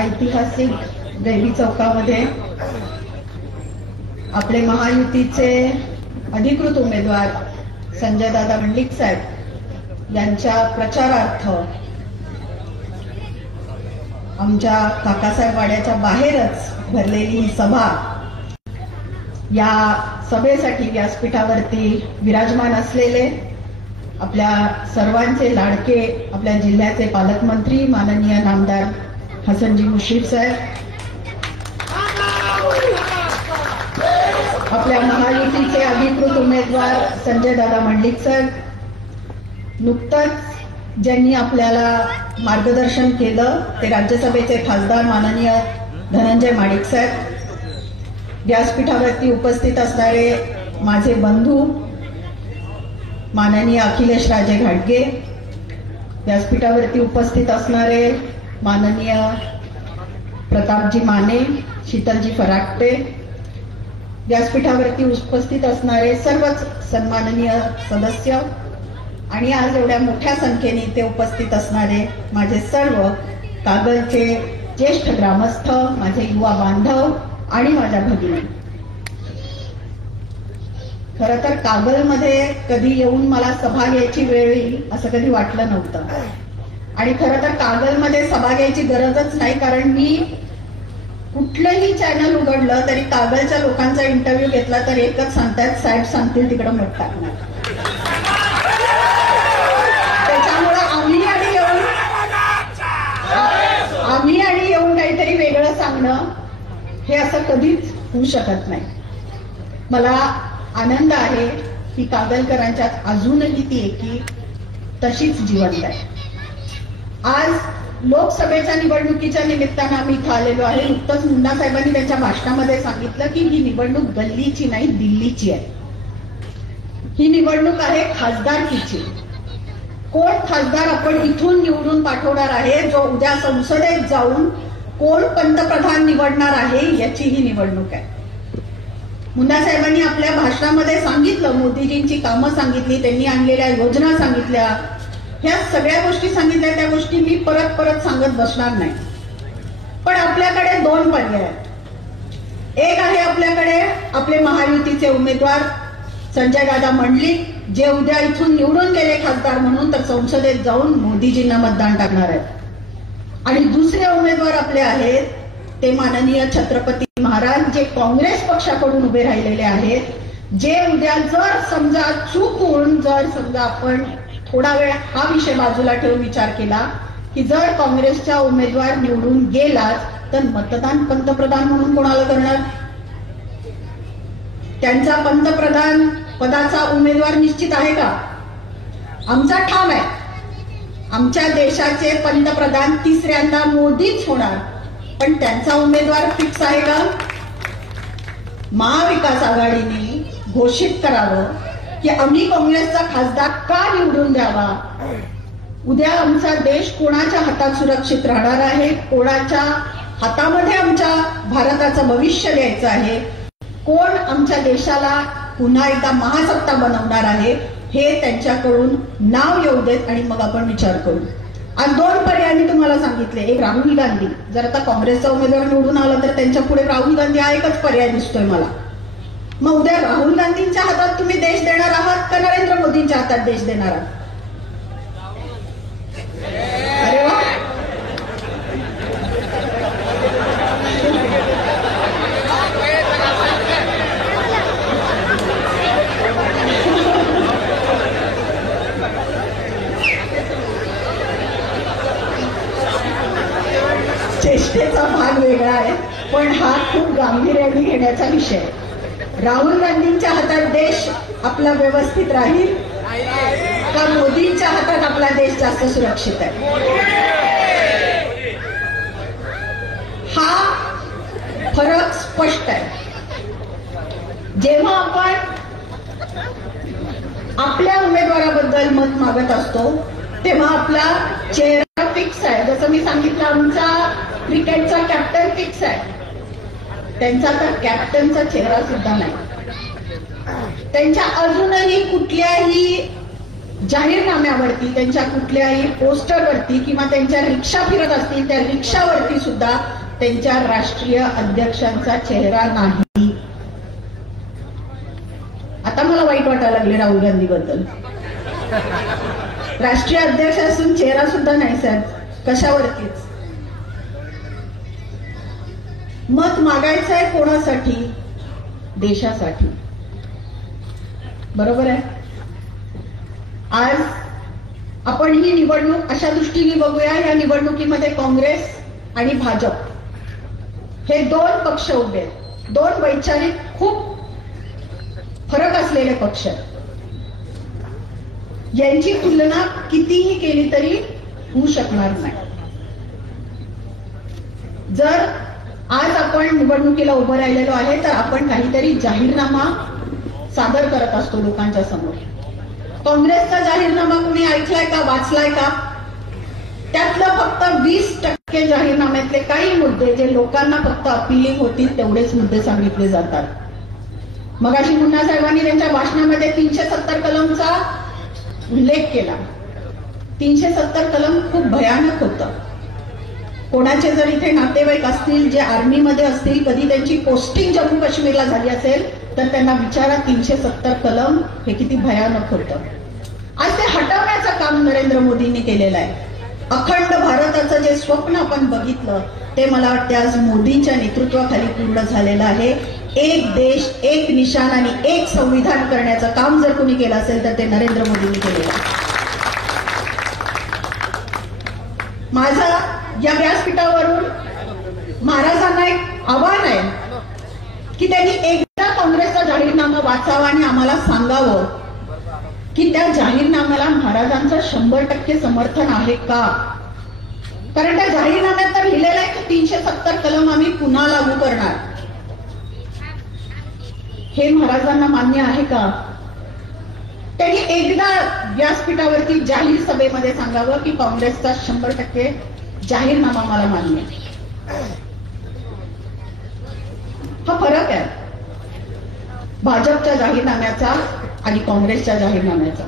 ऐतिहासिक देवी चौकामध्ये आपले महायुतीचे अधिकृत उमेदवार संजय दादा मंडलिक साहेब यांच्या प्रचारार्थ आमच्या काकासाहेब वाड्याच्या बाहेरच भरलेली ही सभा, या सभेसाठी व्यासपीठावरती विराजमान असलेले आपल्या सर्वांचे लाडके आपल्या जिल्ह्याचे पालकमंत्री माननीय नामदार हसनजी मुश्रीफ साहेब, आपल्या महायुतीचे अधिकृत उमेदवार संजय दादा मंडलिक साहेब, नुकतंच ज्यांनी आपल्याला मार्गदर्शन केलं ते राज्यसभेचे खासदार माननीय धनंजय माडिक साहेब, व्यासपीठावरती उपस्थित असणारे माझे बंधू माननीय अखिलेश राजे घाटगे, व्यासपीठावरती उपस्थित असणारे माननीय प्रतापजी माने, शीतलजी फराकटे, व्यासपीठावरती उपस्थित असणारे सर्वच सन्माननीय सदस्य आणि आज एवढ्या मोठ्या संख्येने इथे उपस्थित असणारे माझे सर्व कागलचे ज्येष्ठ ग्रामस्थ, माझे युवा बांधव आणि माझ्या भगिनी. खरं तर कागलमध्ये कधी येऊन मला सभा घ्यायची वेळ येईल असं कधी वाटलं नव्हतं. आणि खरं तर कागलमध्ये सभा घ्यायची गरजच नाही, कारण मी कुठलंही चॅनल उघडलं तरी कागलच्या लोकांचा इंटरव्ह्यू घेतला तर एकच सांगतात, साहेब सांगतील तिकडं मत टाकणार. त्याच्यामुळं आम्ही आणि येऊन काहीतरी वेगळं सांगणं हे असं कधीच होऊ शकत नाही. मला आनंद आहे की कागलकरांच्यात अजूनही ती एकी तशीच जिवंत आहे. आज लोकसभेच्या निवडणुकीच्या निमित्तानं आम्ही इथं आलेलो आहे. नुकतंच मुंडा साहेबांनी त्यांच्या भाषणामध्ये सांगितलं की ही निवडणूक गल्लीची नाही, दिल्लीची आहे. ही निवडणूक आहे खासदारकीची. कोण खासदार आपण इथून निवडून पाठवणार आहे, जो उद्या संसदेत जाऊन कोण पंतप्रधान निवडणार आहे, याची ही निवडणूक आहे. मुंडा साहेबांनी आपल्या भाषणामध्ये सांगितलं, मोदीजींची कामं सांगितली, त्यांनी आणलेल्या योजना सांगितल्या, ह्या सगळ्या गोष्टी सांगितल्या. त्या गोष्टी मी परत परत सांगत बसणार नाही. पण आपल्याकडे दोन पर्याय आहेत. एक आहे आपल्याकडे आपले महायुतीचे उमेदवार संजय दादा मंडलिक, जे उद्या इथून निवडून गेले खासदार म्हणून तर संसदेत जाऊन मोदीजींना मतदान टाकणार आहेत. आणि दुसरे उमेदवार आपले आहेत ते माननीय छत्रपती महाराज, जे काँग्रेस पक्षाकडून उभे राहिलेले आहेत, जे उद्या जर समजा चुकून आपण थोडा वेळ हा विषय बाजूला ठेवून विचार केला की जर काँग्रेसचा उमेदवार निवडून गेला तर मतदान पंतप्रधान म्हणून कोणाला करणार? त्यांचा पंतप्रधान पदाचा उमेदवार निश्चित आहे का? आमचा ठाम आहे, आमच्या देशाचे पंतप्रधान तिसऱ्यांदा मोदीच होणार. पण त्यांचा उमेदवार फिक्स आहे का? महाविकास आघाडीने घोषित करावं की आम्ही काँग्रेसचा खासदार का निवडून द्यावा. उद्या आमचा देश कोणाच्या हातात सुरक्षित राहणार आहे, कोणाच्या हातामध्ये आमच्या भारताचं भविष्य द्यायचं आहे, कोण आमच्या देशाला पुन्हा एकदा महासत्ता बनवणार आहे, हे त्यांच्याकडून नाव येऊ देत आणि मग आपण विचार करू. आज दोन पर्याय मी तुम्हाला सांगितले. एक राहुल गांधी, जर आता काँग्रेसचा उमेदवार निवडून आला तर त्यांच्या पुढे राहुल गांधी हा एकच पर्याय दिसतोय मला. मग उद्या राहुल गांधींच्या हातात तुम्ही देश देणार आहात का नरेंद्र मोदींच्या हातात देश देणार आहात? अरे वा, चेष्टेचा भाग वेगळा आहे, पण हा खूप गांभीर्याने घेण्याचा विषय आहे. राहुल गांधींच्या हातात देश आपला व्यवस्थित राहील का मोदींच्या हातात आपला देश जास्त सुरक्षित आहे? हा फरक स्पष्ट आहे. जेव्हा आपण आपल्या उमेदवाराबद्दल मत मागत असतो तेव्हा आपला चेहरा फिक्स आहे. जसं मी सांगितलं, आमचा क्रिकेटचा कॅप्टन फिक्स आहे, त्यांचा तर कॅप्टनचा चेहरा सुद्धा नाही. त्यांच्या अजूनही कुठल्याही जाहीरनाम्यावरती, त्यांच्या कुठल्याही पोस्टरवरती किंवा त्यांच्या रिक्षा फिरत असतील त्या रिक्षावरती सुद्धा त्यांच्या राष्ट्रीय अध्यक्षांचा चेहरा नाही. आता मला वाईट वाटायला लागले राहुल गांधी बद्दल. राष्ट्रीय अध्यक्ष असून चेहरा सुद्धा नाही साहेब, कशावरतीच. मत मागायचंय कोणासाठी? देशासाठी. बरोबर आहे. आज आपण ही निवडणूक अशा दृष्टीने बघूया, या निवडणुकीमध्ये काँग्रेस आणि भाजप हे दोन पक्ष उभे आहेत. दोन वैचारिक खूप फरक असलेले पक्ष. यांची तुलना कितीही केली तरी होऊ शकणार नाही. जर आज आपण निवडणुकीला उभं राहिलेलो आहे तर आपण काहीतरी जाहीरनामा सादर करत असतो लोकांच्या समोर. काँग्रेसचा जाहीरनामा कुणी ऐकलाय का, वाचलाय का? त्यातलं फक्त 20% जाहीरनाम्यातले काही मुद्दे जे लोकांना फक्त अपिलिंग होतील तेवढेच मुद्दे सांगितले जातात. मगाशी मुन्ना साहेबांनी त्यांच्या भाषणामध्ये 370 कलमचा उल्लेख केला. 370 कलम खूप भयानक होतं. कोणाचे जर इथे नातेवाईक असतील जे आर्मीमध्ये असतील, कधी त्यांची पोस्टिंग जम्मू काश्मीरला झाली असेल तर त्यांना विचारा 370 कलम हे किती भयानक होतं. आज ते हटवण्याचं काम नरेंद्र मोदींनी केलेलं आहे. अखंड भारताचं जे स्वप्न आपण बघितलं ते मला वाटते आज मोदींच्या नेतृत्वाखाली पूर्ण झालेलं आहे. एक देश, एक निशाण आणि एक संविधान करण्याचं काम जर कोणी केलं असेल तर ते नरेंद्र मोदींनी केलेलं आहे. माझा या व्यासपीठावरून महाराजांना एक आव्हान आहे की त्यांनी एकदा काँग्रेसचा जाहीरनामा वाचावा आणि आम्हाला सांगावं की त्या जाहीरनाम्याला महाराजांचं 100% समर्थन आहे का. कारण त्या जाहीरनाम्यात तर लिहिलेलं आहे की 370 कलम आम्ही पुन्हा लागू करणार. हे महाराजांना मान्य आहे का? त्यांनी एकदा व्यासपीठावरती जाहीर सभेमध्ये सांगावं की काँग्रेसचा 100% जाहीरनामा मला मान्य. हा फरक आहे भाजपच्या जाहीरनाम्याचा आणि काँग्रेसच्या जाहीरनाम्याचा.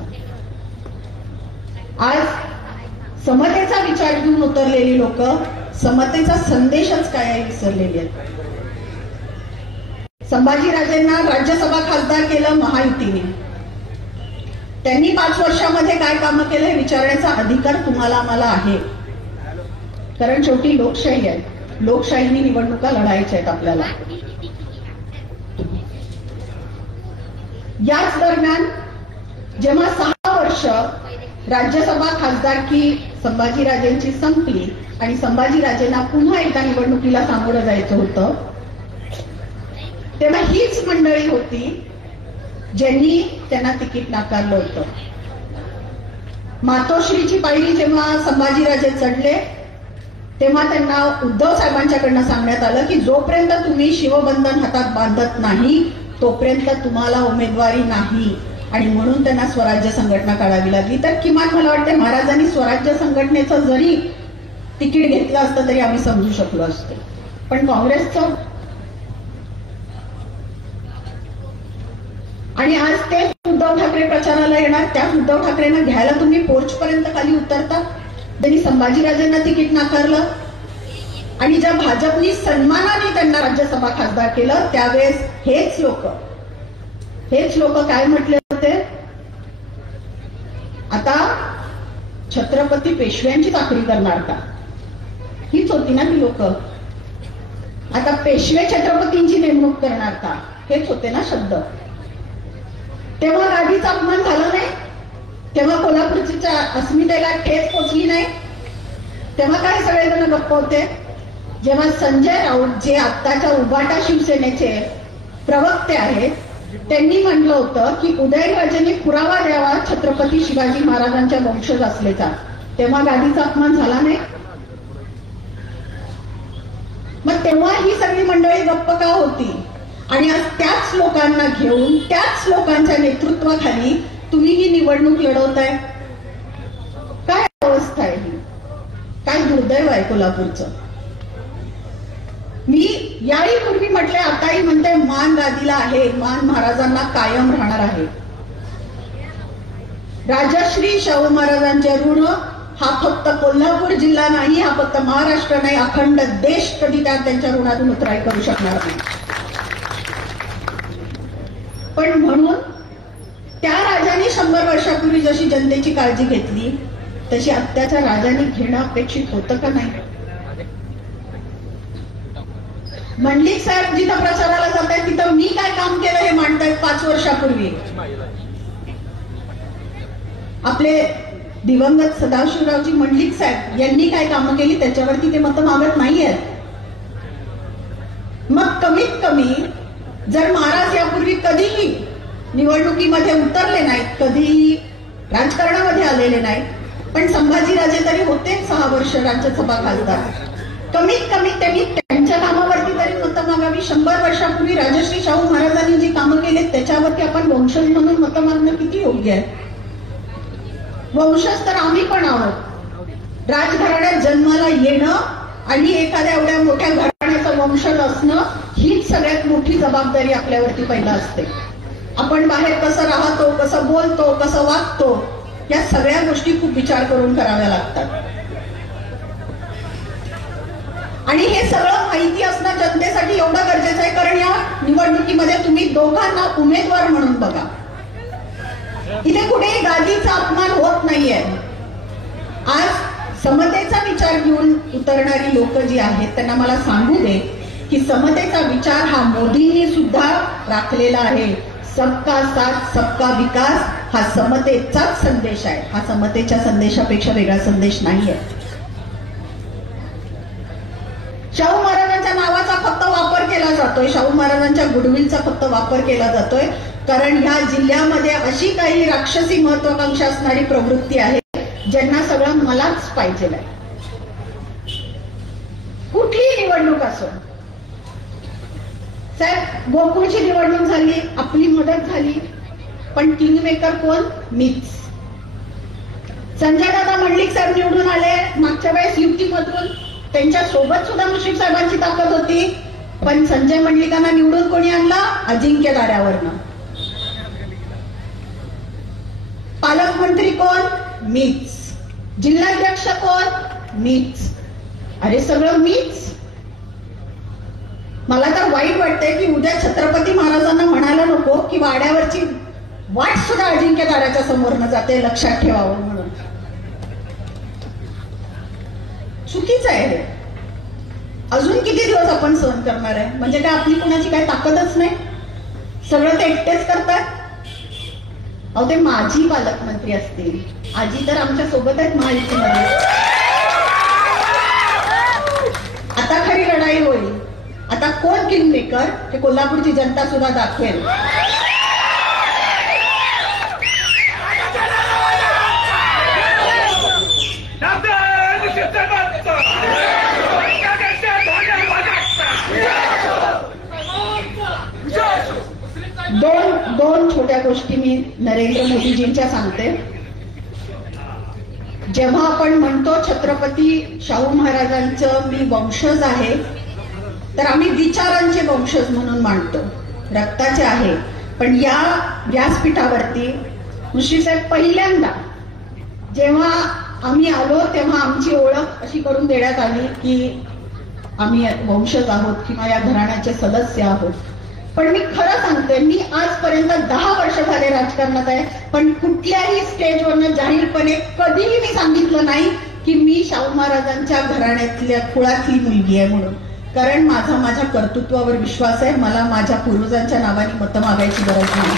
आज समतेचा विचार घेऊन उतरलेली लोक समतेचा संदेशच काय विसरलेली आहेत. संभाजीराजेंना राज्यसभा खासदार केलं महायुतीने. त्यांनी 5 वर्षामध्ये काय कामं केलं हे विचारण्याचा अधिकार तुम्हाला आम्हाला आहे. कारण शेवटी लोकशाही आहे. लोकशाहीने निवडणुका लढायच्या आहेत आपल्याला. याच दरम्यान जेव्हा 6 वर्ष राज्यसभा खासदारकी संभाजीराजेंची संपली आणि संभाजीराजेंना पुन्हा एकदा निवडणुकीला सामोरं जायचं होतं तेव्हा हीच मंडळी होती ज्यांनी त्यांना तिकीट नाकारलं होतं. मातोश्रीची पायरी जेव्हा संभाजीराजे चढले तेव्हा त्यांना उद्धव साहेबांच्याकडनं सांगण्यात आलं की जोपर्यंत तुम्ही शिवबंधन हातात बांधत नाही तोपर्यंत तुम्हाला उमेदवारी नाही. आणि म्हणून त्यांना स्वराज्य संघटना काढावी लागली. तर किमान मला वाटतं महाराजांनी स्वराज्य संघटनेचं जरी तिकीट घेतलं असतं तरी आम्ही समजू शकलो असतो. पण काँग्रेसचं आणि आज ते उद्धव ठाकरे प्रचाराला येणार. त्याच उद्धव ठाकरेंना घ्यायला तुम्ही पोर्च पर्यंत खाली उतरता. त्यांनी संभाजीराजेंना तिकीट नाकारलं आणि ज्या भाजपनी सन्मानाने त्यांना राज्यसभा खासदार केलं त्यावेळेस हेच लोक काय म्हटले होते, आता छत्रपती पेशव्यांची चाकरी करणार का. हीच होती ना ती लोक. आता पेशवे छत्रपतींची नेमणूक करणार का, हेच होते ना शब्द. तेव्हा गादीचा अपमान झाला नाही. तेव्हा कोल्हापूरच्या अस्मितेला ठेच पोचली नाही. तेव्हा काय सगळेजण गप्प होते. जेव्हा संजय राऊत जे आत्ताच्या उभाटा शिवसेनेचे प्रवक्ते आहेत त्यांनी म्हटलं होतं की उदयनराजेंनी पुरावा द्यावा छत्रपती शिवाजी महाराजांच्या वंशज असल्याचा, तेव्हा गादीचा अपमान झाला नाही. मग तेव्हा ही सगळी मंडळी गप्प का होती. आणि आज त्याच लोकांना घेऊन त्याच लोकांच्या नेतृत्वाखाली तुम्ही ही निवडणूक लढवताय. काय अवस्था आहे ही. काय दुर्दैव आहे कोल्हापूरचं. मी याही पूर्वी म्हटले आताही म्हणते मान गादीला आहे. मान महाराजांना कायम राहणार आहे. राजश्री शाहू महाराजांचे ऋण हा फक्त कोल्हापूर जिल्हा नाही, हा फक्त महाराष्ट्र नाही, अखंड देश कधी त्यांच्या ऋणातून उतराई करू शकणार नाही. पण म्हणून त्या राजांनी 100 वर्षापूर्वी जशी जनतेची काळजी घेतली तशी आत्ताच्या राजांनी घेणं अपेक्षित होतं का नाही? मंडलिक साहेब जिथं प्रचाराला जात आहेत तिथं मी काय काम केलं हे मांडतायत 5 वर्षापूर्वी. आपले दिवंगत सदाशिवरावजी मंडलिक साहेब यांनी काय कामं केली त्याच्यावरती ते मतं मागत नाहीयेत. मग कमीत कमी जर महाराज यापूर्वी कधीही निवडणुकीमध्ये उतरले नाहीत, कधीही राजकारणामध्ये आलेले नाहीत, पण संभाजीराजे तरी होते 6 वर्ष राज्यसभा खासदार, कमीत कमी त्यांनी त्यांच्या कामावरती तरी मतं मागावी. 100 वर्षापूर्वी राजश्री शाहू महाराजांनी जी कामं केली त्याच्यावरती आपण वंशज म्हणून मतं मागणं किती योग्य आहे? वंशज तर आम्ही पण आहोत. राजघराण्यात जन्माला येणं आणि एखाद्या एवढ्या मोठ्या घराण्याचं वंशज असणं हीच सगळ्यात मोठी जबाबदारी आपल्यावरती पहिला असते. आपण बाहेर कसं राहतो, कसं बोलतो, कसं वागतो, या सगळ्या गोष्टी खूप विचार करून कराव्या लागतात. आणि हे सगळं माहिती असणं जनतेसाठी एवढं गरजेचं आहे, कारण या निवडणुकीमध्ये तुम्ही दोघांना उमेदवार म्हणून बघा. इथे कुठेही गादीचा अपमान होत नाहीये. आज समतेचा विचार घेऊन उतरणारी लोक जी आहेत त्यांना मला सांगू दे की समतेचा विचार हा मोदींनी सुद्धा राखलेला आहे. सबका साथ सबका विकास हा समतेचाच संदेश आहे. हा समतेच्या संदेशापेक्षा वेगळा संदेश नाहीये. शाहू महाराजांच्या नावाचा फक्त वापर केला जातोय, शाहू महाराजांच्या गुडविलचा फक्त वापर केला जातोय, कारण ह्या जिल्ह्यामध्ये अशी काही राक्षसी महत्वाकांक्षा असणारी प्रवृत्ती आहे ज्यांना सगळं मलाच पाहिजे आहे. कुठलीही निवडणूक असो साहेब, गोकुळची निवडणूक झाली, आपली मदत झाली, पण किंगमेकर कोण? मीच. संजय दादा मंडलिक साहेब निवडून आले मागच्या वेळेस युतीमधून, त्यांच्या सोबत सुद्धा मुश्रीफ साहेबांची ताकद होती, पण संजय मंडलिकांना निवडून कोणी आणला? अजिंक्य दाड्यावरनं. पालकमंत्री कोण? मीच. जिल्हाध्यक्ष कोण? मीच. अरे सगळं मीच. मला तर वाईट वाटतंय की उद्या छत्रपती महाराजांना म्हणायला नको की वाड्यावरची वाट सुद्धा अजिंक्य दाड्याच्या समोरनं जाते, लक्षात ठेवावं म्हणून. चुकीचं आहे हे. अजून किती दिवस आपण सहन करणार आहे? म्हणजे काय आपली कुणाची काय ताकदच नाही? सगळं ते एकटेच करतात. अहो ते माजी पालकमंत्री असतील, आजी तर आमच्या सोबत आहेत महायुतीमध्ये. आता खरी लढाई होईल. आता कोण किंगमेकर हे कोल्हापूरची जनता सुद्धा दाखवेल. दोन छोट्या गोष्टी मी नरेंद्र मोदीजींच्या सांगते. जेव्हा आपण म्हणतो छत्रपती शाहू महाराजांचं मी वंशज आहे, तर आम्ही विचारांचे वंशज म्हणून मानतो, रक्ताचे आहे. पण या व्यासपीठावरती मुश्रीफ साहेब पहिल्यांदा जेव्हा आम्ही आलो तेव्हा आमची ओळख अशी करून देण्यात आली की आम्ही वंशज आहोत किंवा या घराण्याचे सदस्य आहोत. पण मी खरं सांगते, मी आजपर्यंत 10 वर्ष झाले राजकारणात आहे, पण कुठल्याही स्टेजवरनं जाहीरपणे कधीही मी सांगितलं नाही की मी शाहू महाराजांच्या घराण्यातल्या कुळातली मुलगी आहे म्हणून. कारण माझ्या कर्तृत्वावर विश्वास आहे. मला माझ्या पूर्वजांच्या नावाने मतं मागायची गरज नाही.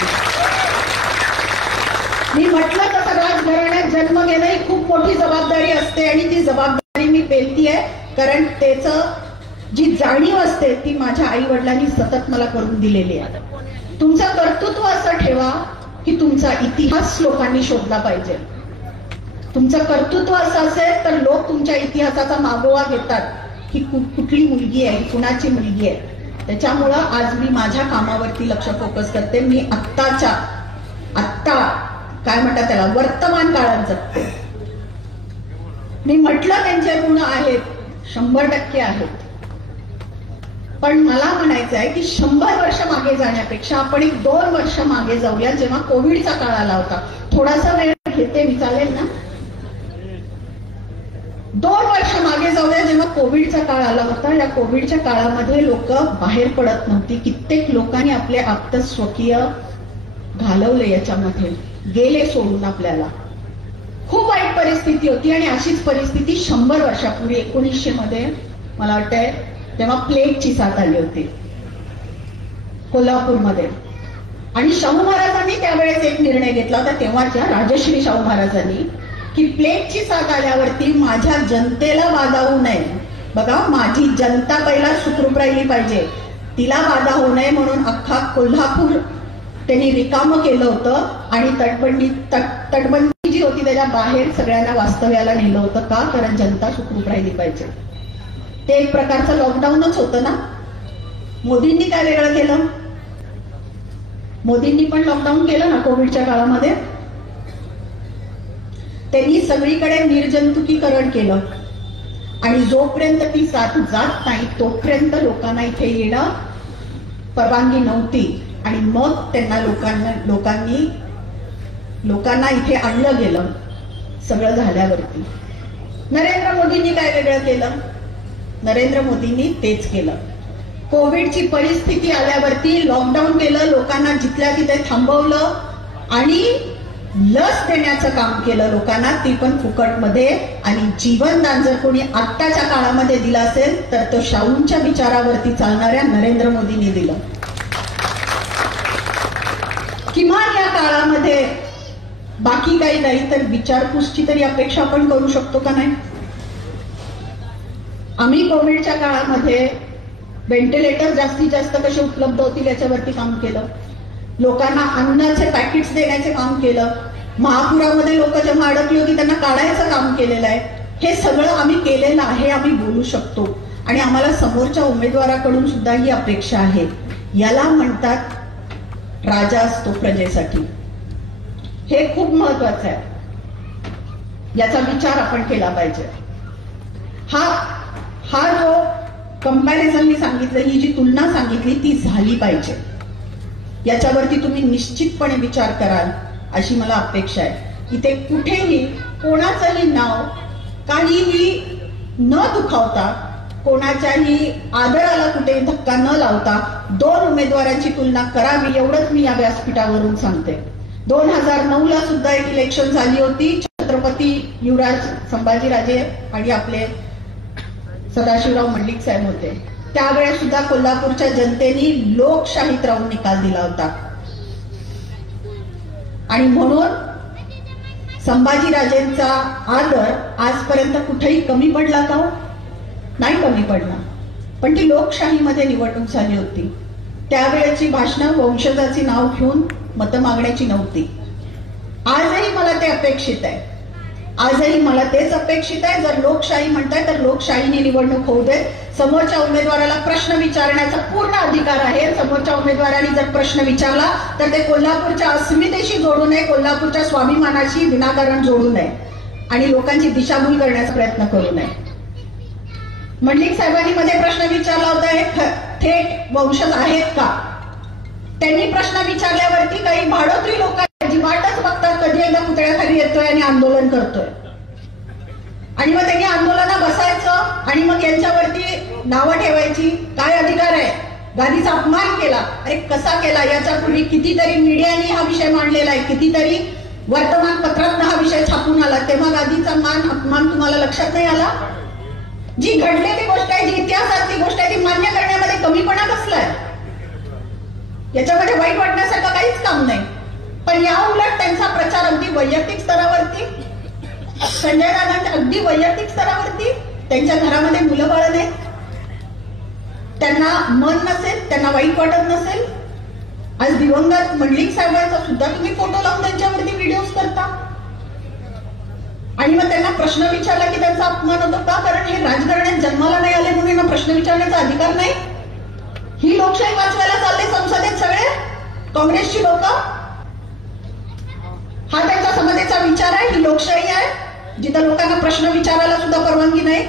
मी म्हटलं तसं राजघराण्यात जन्म घेणं ही खूप मोठी जबाबदारी असते आणि ती जबाबदारी मी पेलतीये, कारण त्याचं जी जाणीव असते ती माझ्या आई वडिलांनी सतत मला करून दिलेली आहे. तुमचं कर्तृत्व असं ठेवा की तुमचा इतिहास लोकांनी शोधला पाहिजे. तुमचं कर्तृत्व असं असेल तर लोक तुमच्या इतिहासाचा मागोवा घेतात की कुठली मुलगी आहे, कुणाची मुलगी आहे. त्याच्यामुळं आज मी माझ्या कामावरती लक्ष फोकस करते. मी आत्ता काय म्हणतात त्याला, वर्तमान काळात जगते. मी म्हटलं त्यांचे ऋण आहेत, 100% आहेत. पण मला म्हणायचं आहे की 100 वर्ष मागे जाण्यापेक्षा आपण एक 2 वर्ष मागे जाऊया, जेव्हा कोविडचा काळ आला होता. थोडासा वेळ घेते मी, चालेल ना? 2 वर्ष मागे जाऊ द्या, जेव्हा कोविडचा काळ आला होता, या कोविडच्या काळामध्ये लोक बाहेर पडत नव्हती. कित्येक लोकांनी आपले आप्त स्वकीय घालवले, याच्यामध्ये गेले सोडून. आपल्याला खूप वाईट परिस्थिती होती. आणि अशीच परिस्थिती 100 वर्षापूर्वी 1900 मध्ये मला वाटतंय तेव्हा प्लेगची साथ आली होती कोल्हापूरमध्ये. आणि शाहू महाराजांनी त्यावेळेस एक निर्णय घेतला होता, तेव्हाच्या राजश्री शाहू महाराजांनी, की प्लेगची साथ आल्यावरती माझ्या जनतेला बाधा नये. बघा, माझी जनता पहिला सुखरूप राहिली पाहिजे, तिला बाधा होऊ नये म्हणून अख्खा कोल्हापूर त्यांनी रिकामं केलं होतं. आणि तटबंदी जी होती त्याच्या बाहेर सगळ्यांना वास्तव्याला नेलं होतं. का? कारण जनता सुखरूप राहिली पाहिजे. ते एक प्रकारचं लॉकडाऊनच होतं ना. मोदींनी काय वेगळं केलं? मोदींनी पण लॉकडाऊन केलं ना कोविडच्या काळामध्ये. त्यांनी सगळीकडे निर्जंतुकीकरण केलं. आणि जोपर्यंत ती साथ जात नाही तोपर्यंत लोकांना इथे येणं परवानगी नव्हती. आणि मग त्यांना लोकांना इथे आणलं गेलं. सगळं झाल्यावरती नरेंद्र मोदींनी काय वेगळं केलं? नरेंद्र मोदींनी तेच केलं. कोविडची परिस्थिती आल्यावरती लॉकडाऊन केलं, लोकांना जिथल्या तिथे थांबवलं आणि लस देण्याचं काम केलं लोकांना, ती पण फुकटमध्ये. आणि जीवनदान जर कोणी आत्ताच्या काळामध्ये दिलं असेल तर तो शाहूंच्या विचारावरती चालणाऱ्या नरेंद्र मोदींनी दिलं. किमान या काळामध्ये बाकी काही नाही तर विचारपूसची तरी अपेक्षा आपण करू शकतो का नाही? आम्ही कोविडच्या काळामध्ये व्हेंटिलेटर जास्तीत जास्त कसे उपलब्ध होतील याच्यावरती काम केलं. लोकांना अन्नाचे पॅकेट्स देण्याचे काम केलं. महापुरामध्ये लोक जेव्हा अडकली होती त्यांना काढायचं काम केलेलं आहे. हे सगळं आम्ही केलेलं आहे, आम्ही बोलू शकतो. आणि आम्हाला समोरच्या उमेदवाराकडून सुद्धा ही अपेक्षा आहे. याला म्हणतात राजा असतो प्रजेसाठी. हे खूप महत्वाचं आहे. याचा विचार आपण केला पाहिजे. हा जो कंपॅरिझन मी सांगितलं, ही जी तुलना सांगितली ती झाली पाहिजे. याच्यावरती तुम्ही निश्चितपणे विचार कराल अशी मला अपेक्षा आहे. इथे कुठेही कोणाचंही नाव काहीही न दुखावता, कोणाच्याही आदराला कुठे धक्का न लावता 2 उमेदवारांची तुलना करावी एवढंच मी या व्यासपीठावरून सांगते. 2009ला सुद्धा एक इलेक्शन झाली होती. छत्रपती युवराज संभाजीराजे आणि आपले सदाशिवराव मंडलिक साहेब होते. त्यावेळेस सुद्धा कोल्हापूरच्या जनतेने लोकशाहीत राहून निकाल दिला होता. आणि म्हणून संभाजीराजेंचा आदर आजपर्यंत कुठेही कमी पडला का? नाही कमी पडला. पण ती लोकशाहीमध्ये निवडणूक झाली होती. त्यावेळेची भाषणं वंशजाची नाव घेऊन मतं मागण्याची नव्हती. आजही मला ते अपेक्षित आहे. आजही मला तेच अपेक्षित आहे. जर लोकशाही म्हणताय तर लोकशाहीने निवडणूक होऊ दे. समोरच्या उमेदवाराला प्रश्न विचारण्याचा पूर्ण अधिकार आहे. समोरच्या उमेदवाराने जर प्रश्न विचारला तर ते कोल्हापूरच्या अस्मितेशी जोडू नये, कोल्हापूरच्या स्वाभिमानाशी विनाकारण जोडू नये आणि लोकांची दिशाभूल करण्याचा प्रयत्न करू नये. मंडलिक साहेबांनी मध्ये प्रश्न विचारला होता, हे थेट वंशज आहेत का? त्यांनी प्रश्न विचारल्यावरती काही भाडोत्री लोक जी वाटच बघतात कधी एकदा पुतळ्याखाली येतोय आणि आंदोलन करतोय. आणि मग त्यांनी आंदोलनात बसायचं आणि मग यांच्यावरती नावं ठेवायची. काय अधिकार आहे? गादीचा अपमान केला. अरे कसा केला? याच्यापूर्वी कितीतरी मीडियाने हा विषय मांडलेला आहे, कितीतरी वर्तमानपत्रात हा विषय छापून आला. तेव्हा गादीचा अपमान तुम्हाला लक्षात नाही आला? जी घडलेली गोष्ट आहे, जी इतिहासातली गोष्ट आहे ती मान्य करण्यामध्ये कमीपणा कसलाय? याच्यामध्ये वाईट वाटण्यासारखं काहीच काम नाही. पण या उलट त्यांचा प्रचार अगदी वैयक्तिक स्तरावरती, संजय दादांच्या अगदी वैयक्तिक स्तरावरती, त्यांच्या घरामध्ये मुलं बाळ नाहीत, त्यांना मन नसेल, त्यांना वाईट वाटत नसेल. आज दिवंगत मंडलिक साहेबांचा सुद्धा तुम्ही फोटो लावून त्यांच्यावरती व्हिडिओज करता आणि मग त्यांना प्रश्न विचारला की त्यांचा अपमान होतो का? कारण हे राजकारणात जन्माला नाही आले म्हणून यांना प्रश्न विचारण्याचा अधिकार नाही. ही लोकशाही वाचवायला चालले संसदेत सगळे काँग्रेसची लोक. हा त्यांच्या समतेचा विचार आहे? ही लोकशाही आहे जिथं लोकांना प्रश्न विचारायला सुद्धा परवानगी नाही?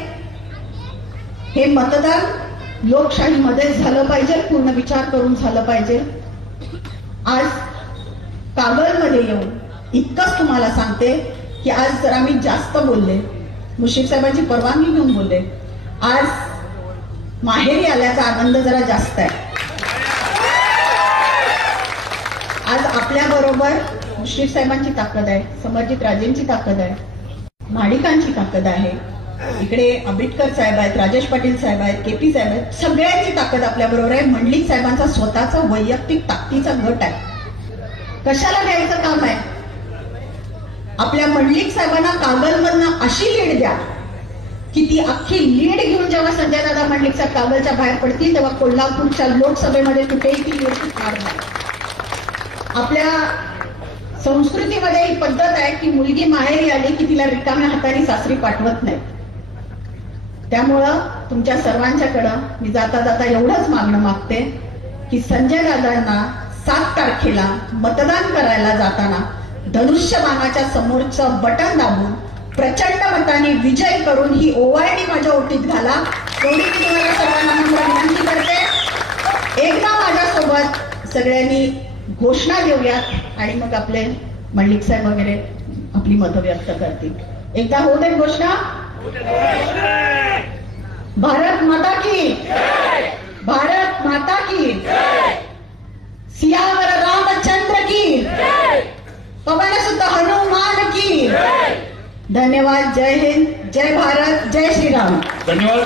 हे मतदान लोकशाहीमध्ये झालं पाहिजे, पूर्ण विचार करून झालं पाहिजे. आज कागलमध्ये येऊन इतकंच तुम्हाला सांगते की आज जरा मी जास्त बोलले, मुश्रीफ साहेबांची परवानगी घेऊन बोलले. आज माहेरी आल्याचा आनंद जरा जास्त आहे. आज आपल्या बरोबर मुश्रीफ साहेबांची ताकद आहे, समरजित राजेंची ताकद आहे, माडिकांची ताकद आहे, इकडे आंबेडकर साहेब आहेत, राजेश पाटील साहेब आहेत, केपी साहेब आहेत, सगळ्यांची ताकद आपल्या बरोबर आहे. मंडलिक साहेबांचा स्वतःचा वैयक्तिक ताकदीचा गट आहे. कशाला घ्यायचं काम आहे? आपल्या मंडलिक साहेबांना कागलमधनं अशी लीड द्या की ती अख्खी लीड घेऊन जेव्हा संजय दादा मंडलिक साहेब कागलच्या बाहेर पडतील तेव्हा कोल्हापूरच्या लोकसभेमध्ये कुठेही ती लीड सुटणार नाही. आपल्या संस्कृतीमध्ये ही पद्धत आहे की मुलगी माहेरी आली की तिला रिकाम्या हाताने सासरी पाठवत नाही. त्यामुळं तुमच्या सर्वांच्याकडं मी जाता जाता एवढंच मागणं मागते की संजय दादांना 7 तारखेला मतदान करायला जाताना धनुष्यबाणाच्या समोरचं बटन दाबून प्रचंड मताने विजय करून ही ओवाळणी माझ्या ओटीत घाला, एवढी मी तुम्हाला सर्वांना नम्र विनंती करते. एकदा माझ्यासोबत सगळ्यांनी घोषणा देऊयात आणि मग आपले मंडलिक साहेब वगैरे आपली मतं व्यक्त करतील. एकदा होऊ दे घोषणा. भारत माता की, भारत माता की, सियावर रामचंद्र की, पवन सुत हनुमान की. धन्यवाद. जय हिंद, जय भारत, जय श्रीराम. धन्यवाद.